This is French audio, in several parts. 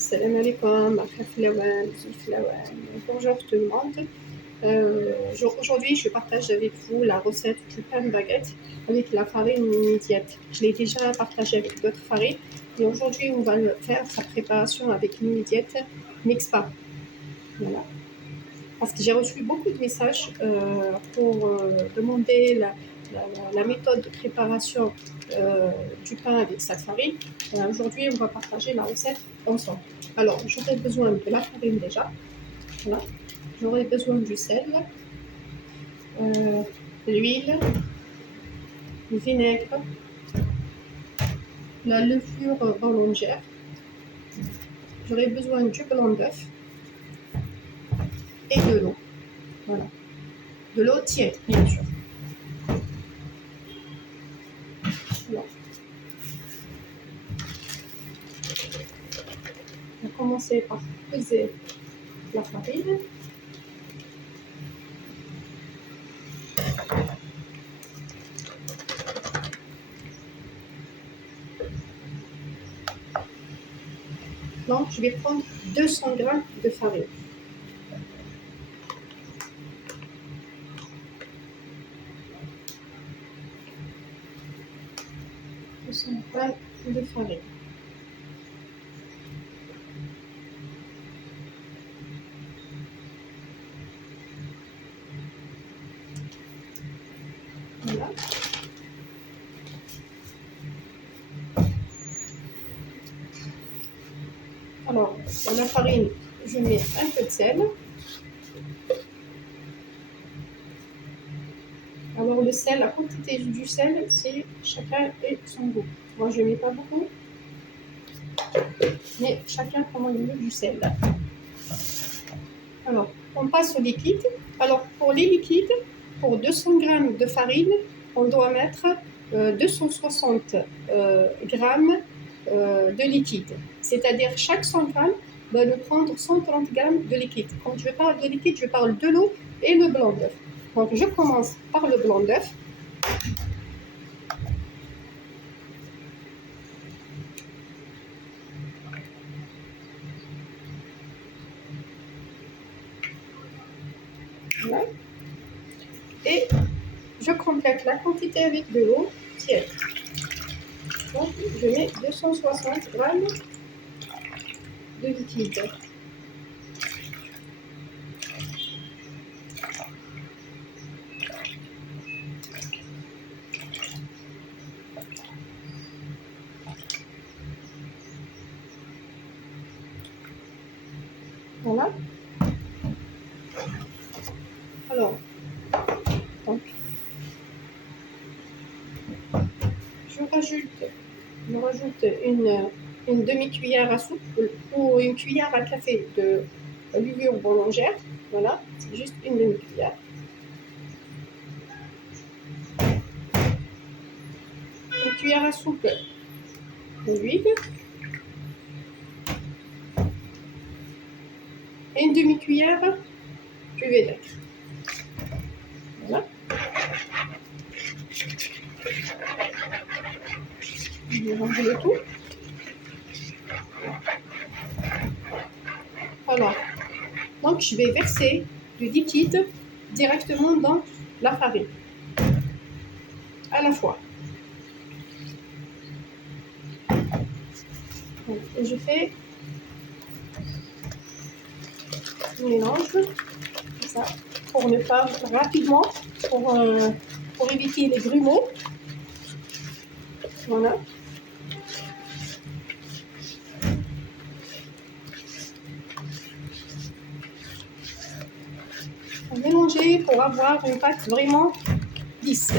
Salam alaikum, bonjour tout le monde. Aujourd'hui, je partage avec vous la recette du pain baguette avec la farine immédiate. Je l'ai déjà partagé avec d'autres farines, et aujourd'hui, on va faire sa préparation avec l'immédiate mix pas. Voilà. Parce que j'ai reçu beaucoup de messages pour demander la méthode de préparation du pain avec cette farine. Aujourd'hui, on va partager la recette ensemble. Alors, j'aurai besoin de la farine déjà. Voilà. J'aurai besoin du sel, l'huile, le vinaigre, la levure boulangère. J'aurai besoin du blanc d'œuf et de l'eau. Voilà. De l'eau tiède, bien sûr. Voilà. On va commencer par peser la farine. Donc, je vais prendre 200 g de farine. De farine. Voilà. Alors, dans la farine, je mets un peu de sel. Alors, le sel, la quantité du sel, c'est chacun et son goût. Moi, je ne mets pas beaucoup, mais chacun comment il veut du sel. Alors, on passe au liquide. Alors, pour les liquides, pour 200 g de farine, on doit mettre 260 g de liquide. C'est-à-dire, chaque 100 g va nous prendre 130 g de liquide. Quand je parle de liquide, je parle de l'eau et le blanc d'œuf. Donc, je commence par le blanc d'œuf. Voilà. Et je complète la quantité avec de l'eau tiède. Donc, je mets 260 g de liquide. Voilà. Alors, donc, je rajoute une demi-cuillère à soupe ou une cuillère à café de levure boulangère. Voilà, c'est juste une demi-cuillère. Une cuillère à soupe d'huile. Et une demi-cuillère de vinaigre. Voilà. Je vais ranger le tout. Voilà. Donc, je vais verser du liquide directement dans la farine. À la fois. Et je fais un mélange, comme ça, pour ne pas rapidement, pour éviter les grumeaux. Voilà. Mélanger pour avoir une pâte vraiment lisse.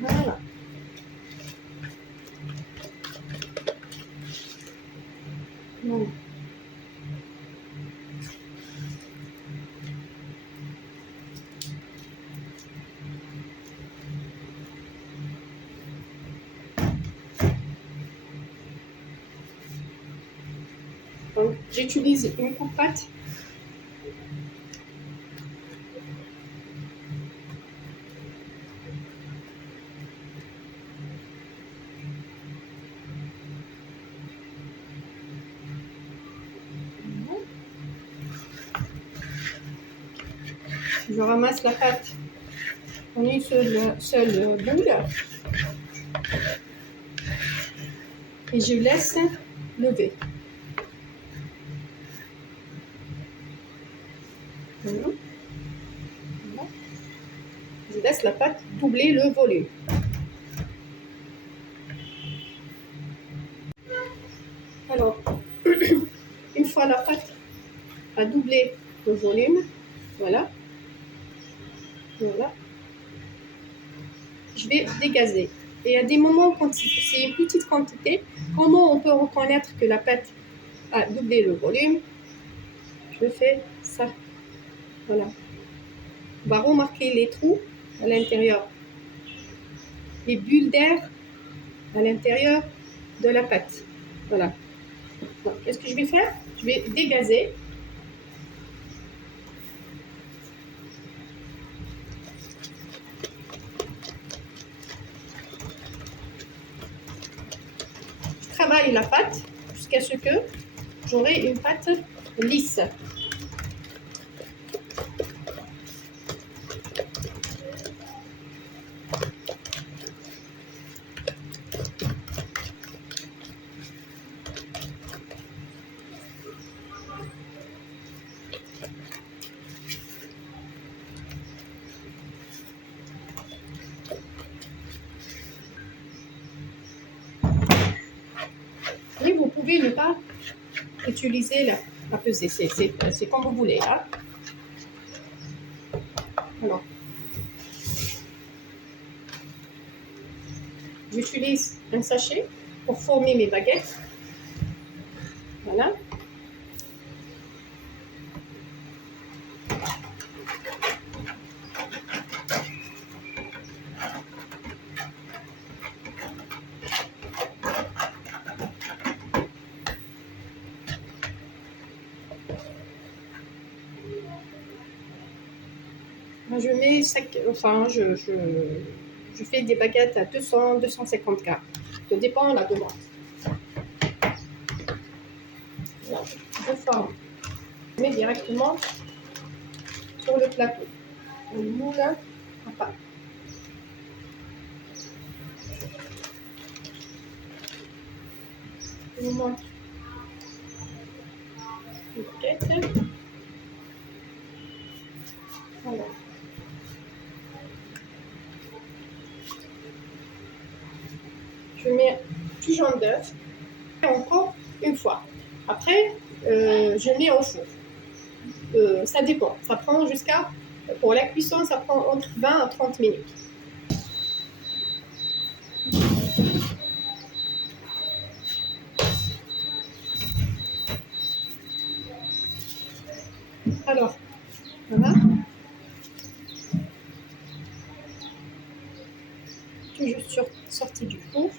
Voilà. Voilà. Donc, j'utilise une coupe-pâte. Je ramasse la pâte en une seule boule et je laisse lever. Voilà. Voilà. Je laisse la pâte doubler le volume. Alors, une fois la pâte a doublé le volume, voilà, voilà, je vais dégazer. Et à des moments, quand c'est une petite quantité, comment on peut reconnaître que la pâte a doublé le volume? Je fais ça, voilà. On va remarquer les trous à l'intérieur, les bulles d'air à l'intérieur de la pâte, voilà. Qu'est-ce que je vais faire? Je vais dégazer. Je travaille la pâte jusqu'à ce que j'aurai une pâte lisse. Et vous pouvez ne pas utiliser la pesée, c'est comme vous voulez. Hein. Alors, j'utilise un sachet pour former mes baguettes. Voilà. Je mets je fais des baguettes à 200-250 grammes. Ça dépend de la demande. Voilà. Je forme. Je mets directement sur le plateau. On moule à part. Je vous montre les baguettes. Voilà. Je mets du jaune d'œuf encore une fois. Après, je mets au four. Ça dépend. Ça prend pour la cuisson, ça prend entre 20 à 30 minutes. Alors, voilà. Tout juste sorti du four.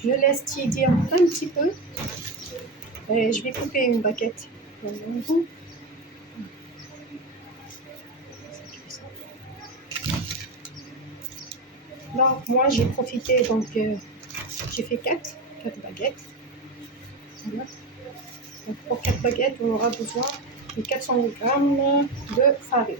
Je laisse tiédir un petit peu. Et je vais couper une baguette dans le bout. Là, moi, j'ai profité, donc j'ai fait 4 baguettes. Voilà. Donc, pour 4 baguettes, on aura besoin de 400 grammes de farine.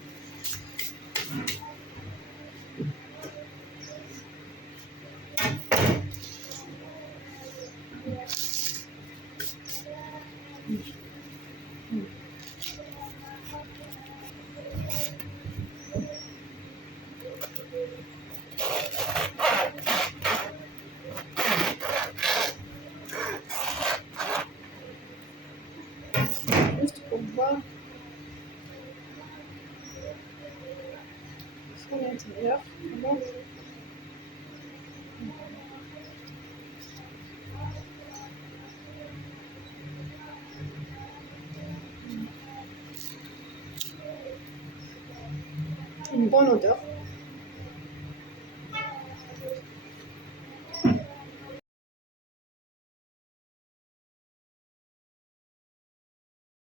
Juste pour voir son intérieur. Bon. Une bonne odeur.